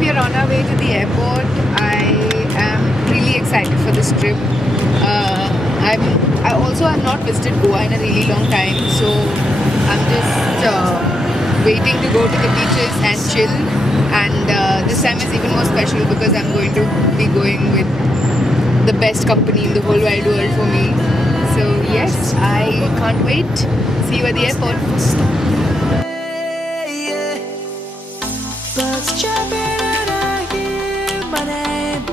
we are on our way to the airport. I am really excited for this trip. I also have not visited Goa in a really long time, so I'm just waiting to go to the beaches and chill. And this time is even more special because I'm going to be going with the best company in the whole wide world for me. So yes, I can't wait. See you at the airport. Birds chirping and I hear my name,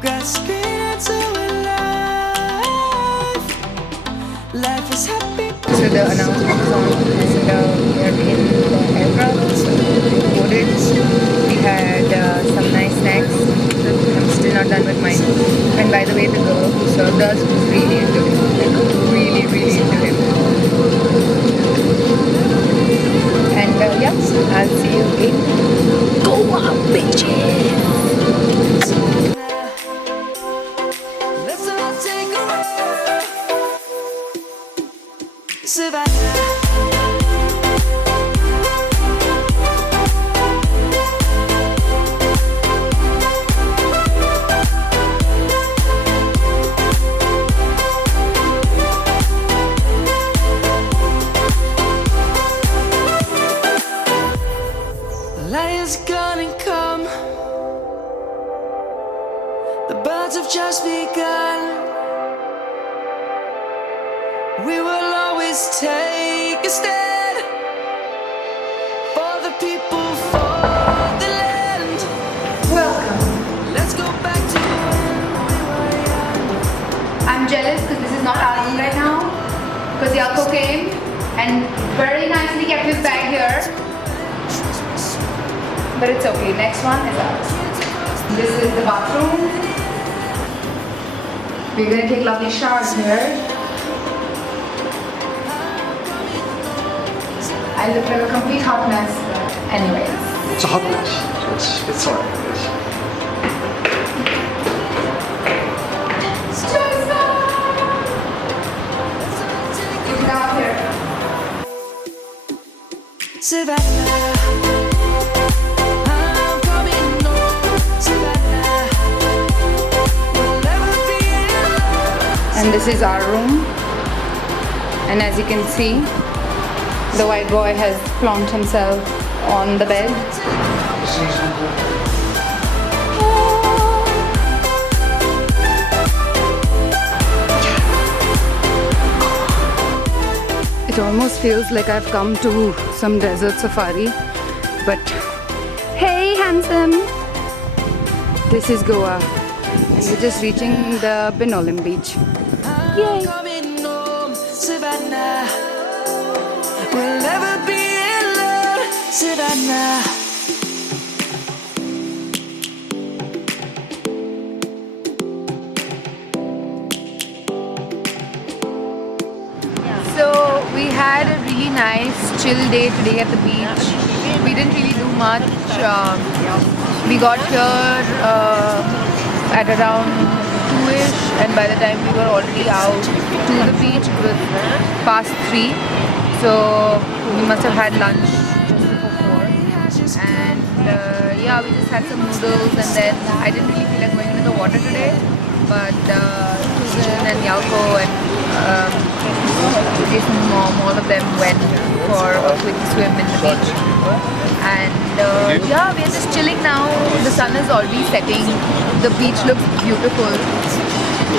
grasping into life. Life is happy. So the announcement is on, and we are in the aircraft. Boarded. We had some nice snacks. I'm still not done with mine. And by the way, the girl who served us was really into him. Like, really, really into him. And yeah, I'll see you in Goa, bitches. Let's all take a ride. Savannah. Lion's gonna come. The birds have just begun. We will always take a stand for the people, for the land. Welcome. Let's go back to when we were young. I'm jealous because this is not our room right now. Because Yalko came and very nicely kept his bag here. But it's okay. Next one is ours. This is the bathroom. We're gonna take lovely showers here. I look like a complete hot mess. But anyways. It's a hot mess. It's alright. Get it out here. Savannah. I'm coming home, Savannah. We'll never be alone. And this is our room. And as you can see, the white boy has plonked himself on the bed. It almost feels like I've come to some desert safari, but hey, handsome! This is Goa, and we're just reaching the Pinolim beach. I'm coming home, Savannah. We'll never be alone, Savannah. So we had a really nice chill day today at the beach. We didn't really do much. We got here at around 2ish, and by the time we were already out to the beach, it was past 3. So we must have had lunch just before 4. And yeah, we just had some noodles, and then I didn't really feel like going into the water today. But Susan and Yalko and Jason's mom, all of them went for a quick swim in the beach. And yeah, we're just chilling now. The sun is already setting. The beach looks beautiful.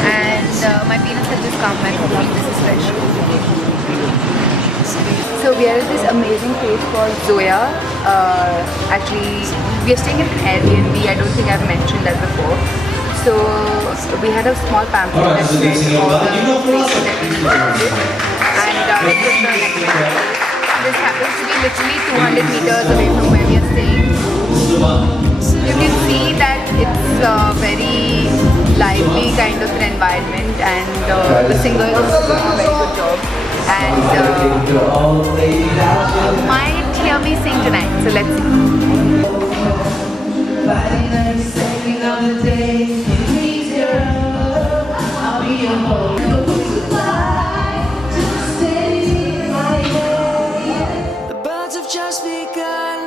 And my peanuts have just come and hopefully this is fresh. So we are at this amazing place called Zoya. Actually, we are staying at an Airbnb. I don't think I've mentioned that before. So we had a small pamphlet that said all the places that we visited, and this happens to be literally 200 meters away from where we are staying. You can see that it's a very lively kind of an environment, and the singers are doing a very good job. And you might hear me sing tonight, so let's see. The birds have just begun.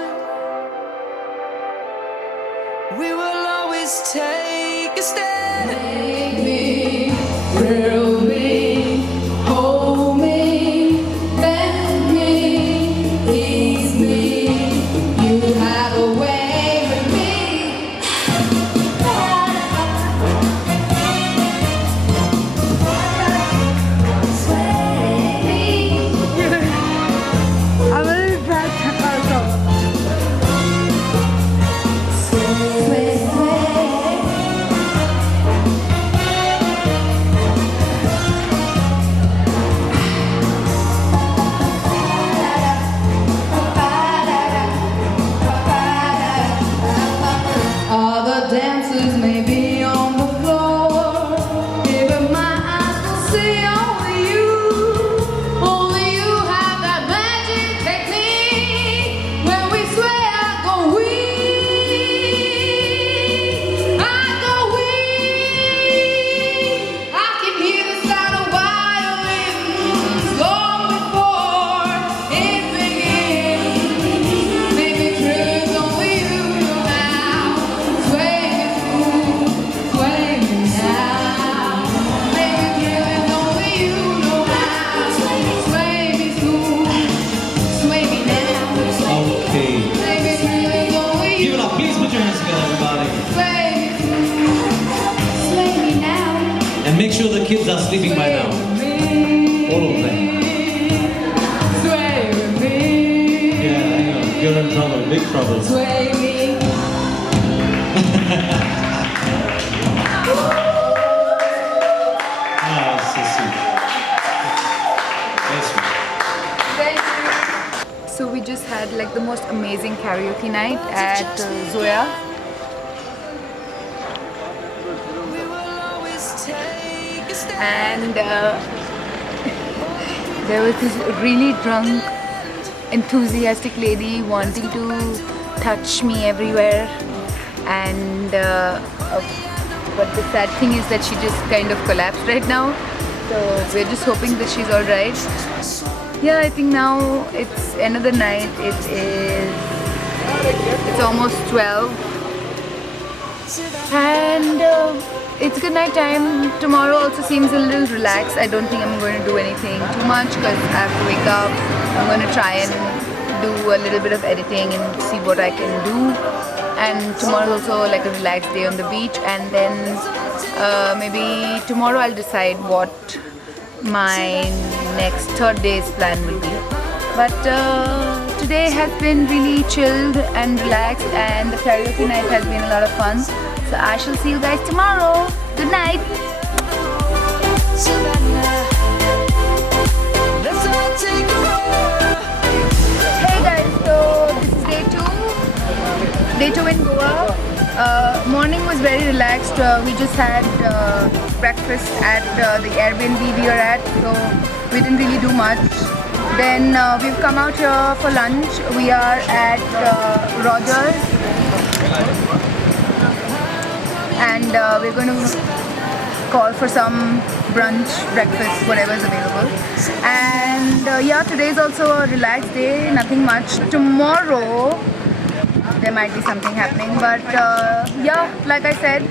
all of them. Yeah, I know. You're in trouble, big trouble. Ah, so sweet. That's sweet. So we just had like the most amazing karaoke night at Zoya. And there was this really drunk, enthusiastic lady wanting to touch me everywhere. And but the sad thing is that she just kind of collapsed right now. So we're just hoping that she's alright. Yeah, I think now it's end of the night. It's almost 12. And it's good night time. Tomorrow also seems a little relaxed. I don't think I'm going to do anything too much because I have to wake up. I'm going to try and do a little bit of editing and see what I can do. And tomorrow is also like a relaxed day on the beach. And then maybe tomorrow I'll decide what my next third day's plan will be. But today has been really chilled and relaxed, and the karaoke night has been a lot of fun. So I shall see you guys tomorrow. Good night. Hey guys, so this is day 2. Day 2 in Goa. Morning was very relaxed. We just had breakfast at the Airbnb we are at, so we didn't really do much. Then we've come out here for lunch. We are at Rogers, and we're going to call for some brunch, breakfast, whatever is available. And yeah, today is also a relaxed day, nothing much. Tomorrow there might be something happening, but yeah, like I said,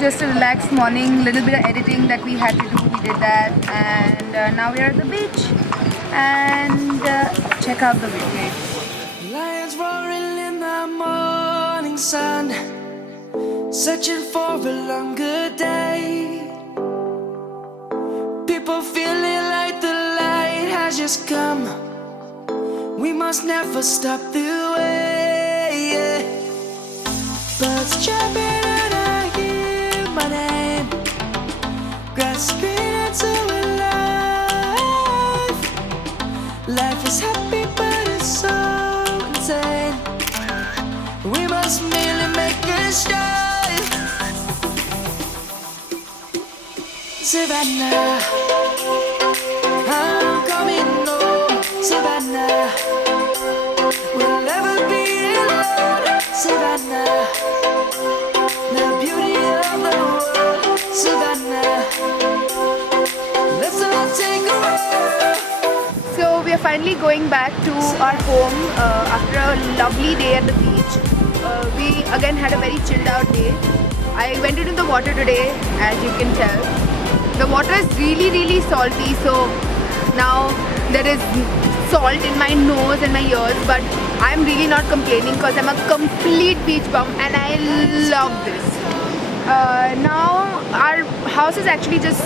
just a relaxed morning, little bit of editing that we had to do, we did that, and now we are at the beach, and check out the view. Lions roaring in the morning sun, searching for a longer day. People feeling like the light has just come. We must never stop the way. Birds chirping and I hear my name, grasping into a life. Life is happy but it's so insane. We must merely make a start. Savannah, I'm coming home. Savannah, we'll never be alone. Savannah, the beauty of the world. Savannah, let's all take a walk. So we are finally going back to our home after a lovely day at the beach. We again had a very chilled out day. I went into the water today, as you can tell. The water is really salty, so now there is salt in my nose and my ears, but I'm really not complaining because I'm a complete beach bum and I love this. Now our house is actually just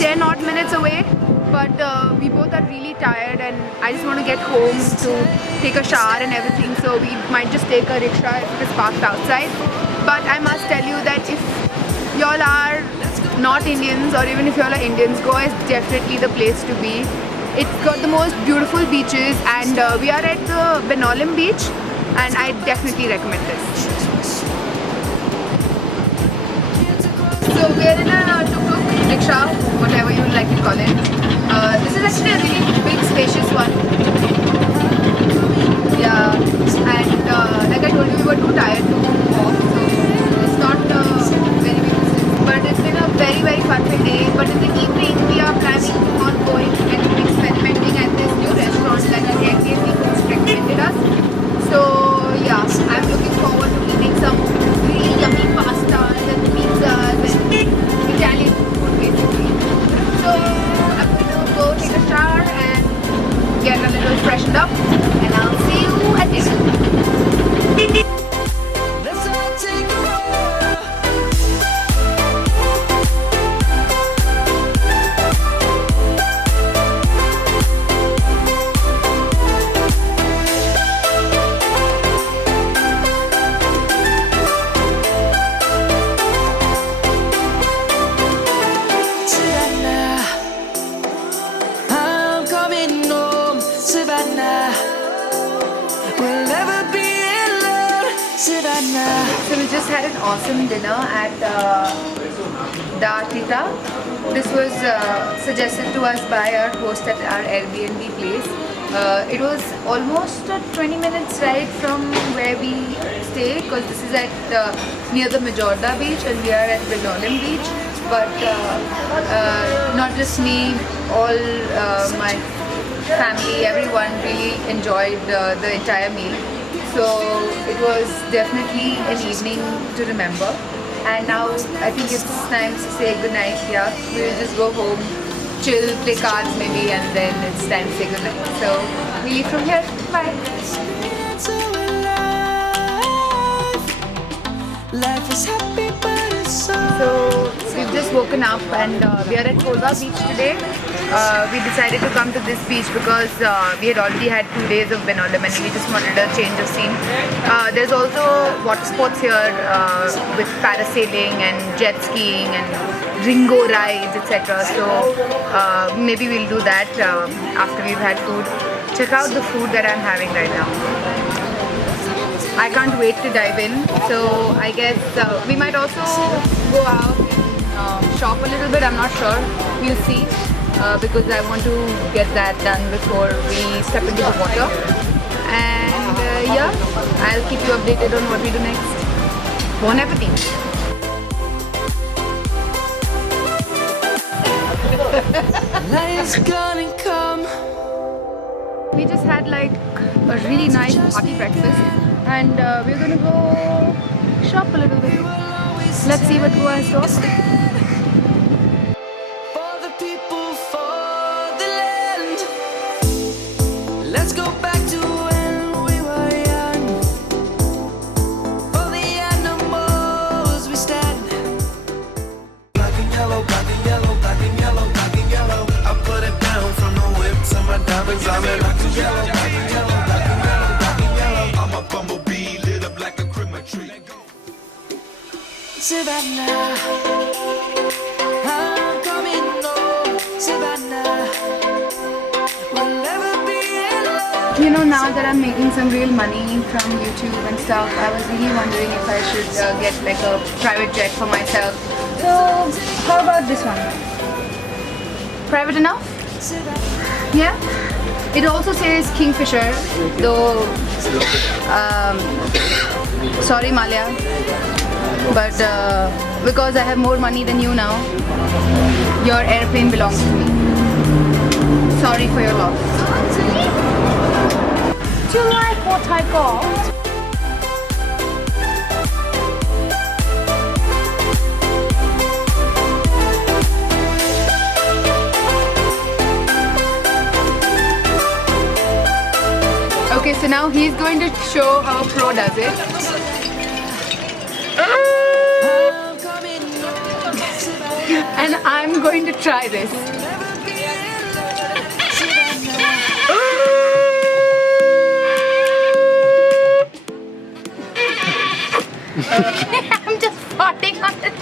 10 odd minutes away, but we both are really tired and I just want to get home to take a shower and everything, so we might just take a rickshaw if it's parked outside. But I must tell you that if y'all are not Indians, or even if y'all are Indians, Goa is definitely the place to be. It's got the most beautiful beaches, and we are at the Benolim beach, and I definitely recommend this. So we are in a tuk-tuk, rickshaw, whatever you would like to call it. This is actually a really big, spacious one. Yeah, and like I told you, we were too tired to walk, so it's not very big distance. But it's been a very fun day. But in the evening, we are planning on going and experimenting at this new restaurant that the Airbnb recommended us. So yeah, I'm looking forward to eating some really yummy pastas and pizzas and Italian food basically. So I'm going to go take a shower and get a little freshened up, and I'll see you at dinner. Let's all take a walk. Savannah. We'll never be alone, Savannah. So we just had an awesome dinner at the Tita. This was suggested to us by our host at our Airbnb place. It was almost a 20 minutes ride from where we stay, because this is at near the Majorda beach and we are at Brindolin beach. But not just me, all my family, everyone really enjoyed the entire meal. So it was definitely an evening to remember. And now I think it's time to say goodnight. Yeah, we'll just go home, chill, play cards maybe, and then it's time to say goodnight. So we leave from here. Bye. So alive. Life is happy, but it's so. So we've just woken up and we are at Kolva beach today. We decided to come to this beach because we had already had 2 days of Benolem and we just wanted a change of scene. There's also water sports here with parasailing and jet skiing and Ringo rides, etc. So maybe we'll do that after we've had food. Check out the food that I'm having right now. I can't wait to dive in. So I guess we might also go out and shop a little bit. I'm not sure. We'll see. Because I want to get that done before we step into the water. And yeah, I'll keep you updated on what we do next. Bon appetit! Life's gonna come. We just had like a really nice hearty breakfast and we're gonna go shop a little bit. Let's see what Goa has to offer. For the people, for the land. Let's go back to when we were young. For the animals we stand. Black and yellow, black and yellow, black and yellow, black and yellow. I put it down from the whip to my diamonds. I'm in black and yellow, black and yellow, black and yellow, black and yellow. I'm a bumblebee lit up like a Christmas tree. Savannah, I'm coming home. Savannah, we'll never be alone. You know, now that I'm making some real money from YouTube and stuff, I was really wondering if I should get like a private jet for myself. So how about this one? Private enough? Yeah? It also says Kingfisher, though, sorry Malia, but because I have more money than you now, your airplane belongs to me. Sorry for your loss. Do you like what I got? Okay, so now he's going to show how a pro does it. I'm coming home. Savannah, And I'm going to try this. never be alone. Savannah. I'm just farting on it.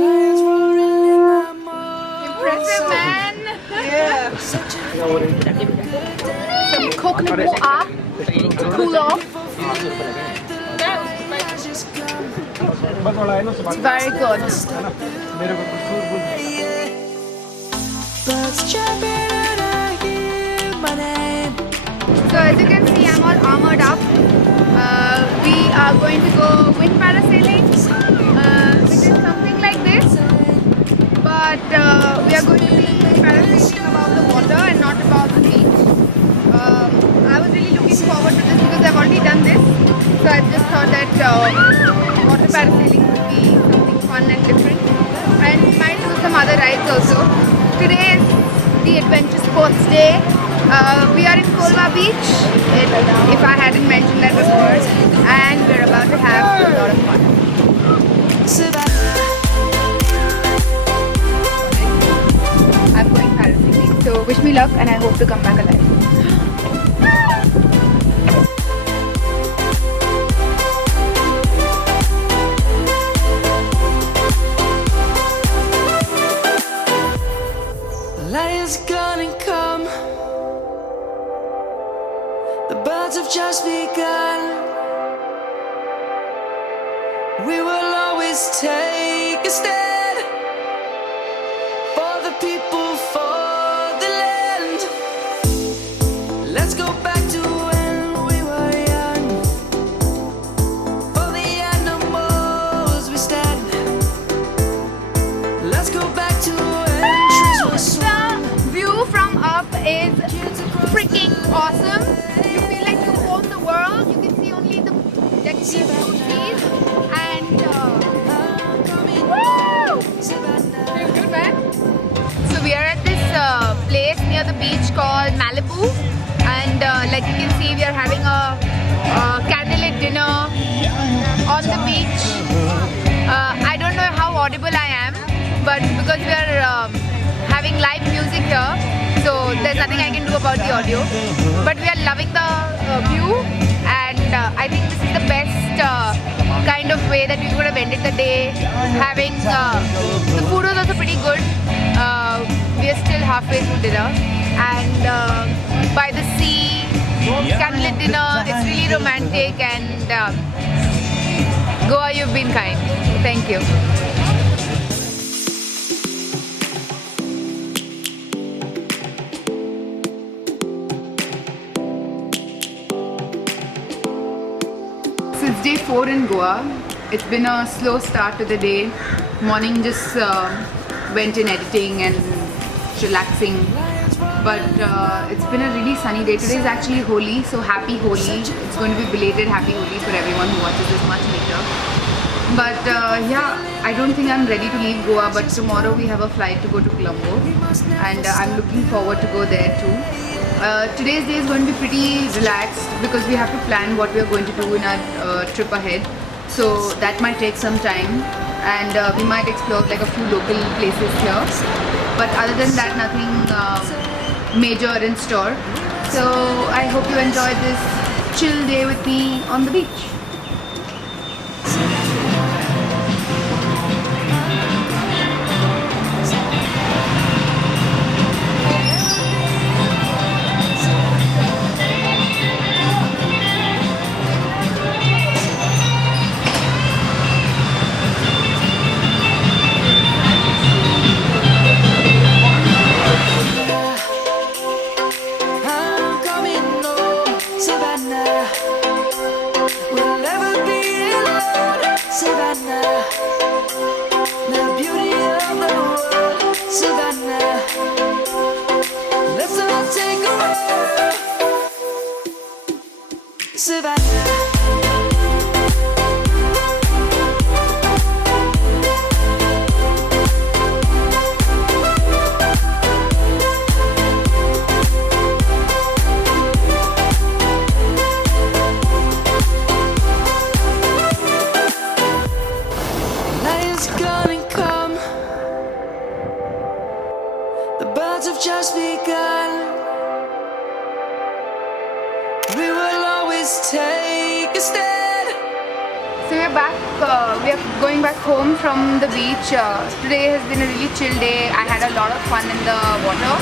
Lions roaring in my mind. Impressive, man. Some coconut water to cool off. It's very good. Birds chirping and I hear my name. So as you can see, I'm all armored up. We are going to go wind parasailing, which is something like this. But we are going to be parasailing above the water and not above the beach. I was really looking forward to this because I've already done this. So I just thought that water parasailing would be something fun and different. And might do some other rides also. Today is the Adventure Sports Day. We are in Kolva Beach, if I hadn't mentioned that before, and we're about to have a lot of fun. Savannah. I'm going parasailing, so wish me luck and I hope to come back alive. just begun. We will always take a stand for the people, for the land. Let's go back to when we were young. For the animals we stand. Let's go back to when trees were swung. The view from up is freaking awesome. You feel like you own the world. You can see only the trees and woo! Feels good, man. So we are at this place near the beach called Malibu, and like you can see, we are having a candlelit dinner on the beach. I don't know how audible I am, but because we are having live music here, so there's nothing I can do about the audio. But we are loving the view, and I think this is the best kind of way that we could have ended the day. Having the food was also pretty good. We are still halfway through dinner, and by the sea, candlelit dinner. It's really romantic, and Goa, you've been kind. Thank you. So it's day 4 in Goa. It's been a slow start to the day. Morning just went in editing and relaxing. But it's been a really sunny day. Today is actually Holi, so happy Holi. It's going to be belated happy Holi for everyone who watches this much later. But yeah, I don't think I'm ready to leave Goa, but tomorrow we have a flight to go to Colombo, and I'm looking forward to go there too. Today's day is going to be pretty relaxed because we have to plan what we are going to do in our trip ahead. So that might take some time, and we might explore like a few local places here. But other than that, nothing major in store. So I hope you enjoyed this chill day with me on the beach. I'm coming home, Savannah. We'll never be alone, Savannah. The beauty of the world, Savannah. Let's all take a walk, Savannah. Lion's gonna come. The birds have just begun. We will always take a stand. So we're back, we are going back home from the beach. Today has been a really chill day. I had a lot of fun in the water.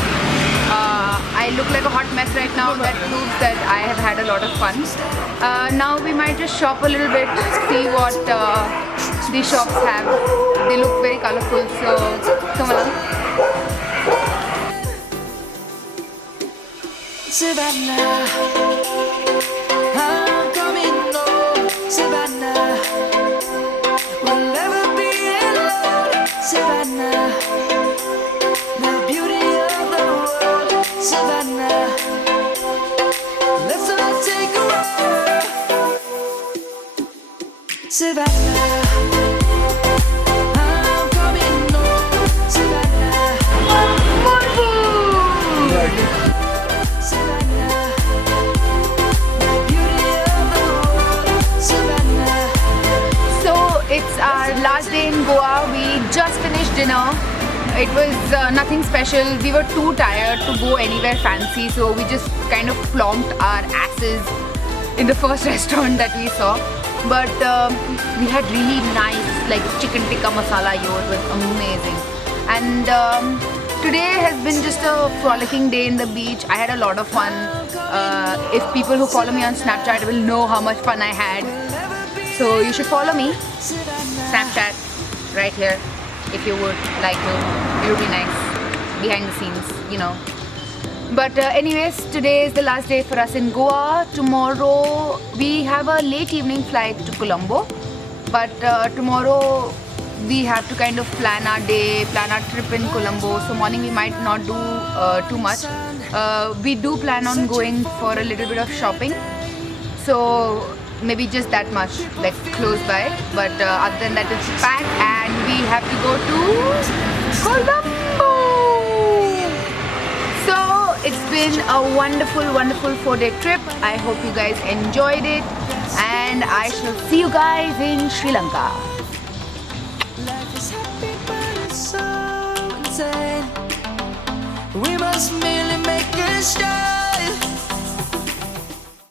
I look like a hot mess right now. That proves that I have had a lot of fun. Now we might just shop a little bit, see what these shops have. They look very colorful, so come along. Savannah, I'm coming home, Savannah. We'll never be alone, Savannah. The beauty of the world, Savannah. Let's all take a walk, Savannah. I'm coming home, Savannah. Savannah, the beauty of the world, Savannah. So it's our last day in Goa. We just finished dinner. It was nothing special. We were too tired to go anywhere fancy, so we just kind of plonked our asses in the first restaurant that we saw. But we had really nice like chicken tikka masala yo. It was amazing. And today has been just a frolicking day in the beach. I had a lot of fun. if people who follow me on Snapchat will know how much fun I had. So you should follow me. Snapchat right here if you would like to. It would be nice behind the scenes, you know. But anyways, today is the last day for us in Goa. Tomorrow we have a late evening flight to Colombo. But tomorrow we have to kind of plan our day, plan our trip in Colombo. So morning we might not do too much. We do plan on going for a little bit of shopping. So maybe just that much, like close by. But other than that, it's packed and we have to go to Colombo. So it's been a wonderful 4-day trip. I hope you guys enjoyed it, and I shall see you guys in Sri Lanka. Life is happy, but it's so insane. We must merely make a start.